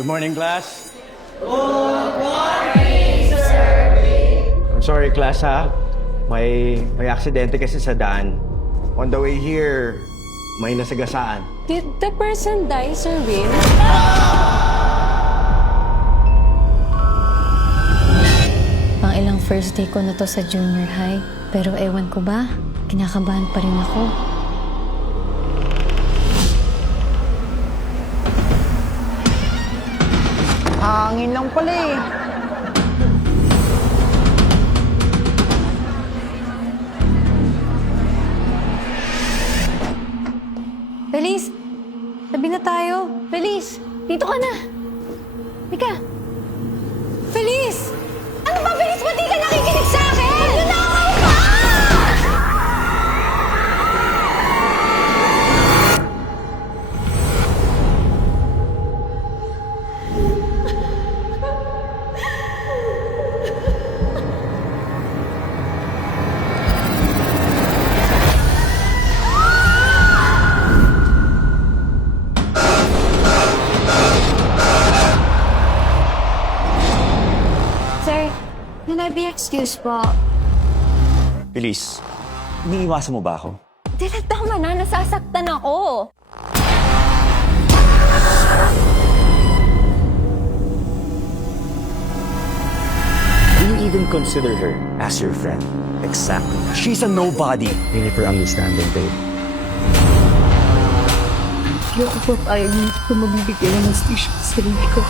Good morning, class. Good morning, Sir. I'm sorry, class, ha? May aksidente kasi sa daan. On the way here, may nasagasaan. Did the person die, Sir Will? Pang ilang first day ko na to sa junior high. Pero ewan ko ba, kinakabahan pa rin ako. Hangin lang pala eh. Feliz! Tabi na tayo. Feliz! Dito ka na! Halika! Feliz! Ano ba, Feliz? Ba't di ka nakikinig sa akin? Nanakaw ka! Sir, can I be excused po? Feliz, iniiwasan mo ba ako? Dila, tama na. Nasasaktan ako. Do you even consider her as your friend? Exactly. She's a nobody. Thank you for understanding, babe. Ayoko po tayo. Hindi ko mabibigyan ng station sa sarili ko.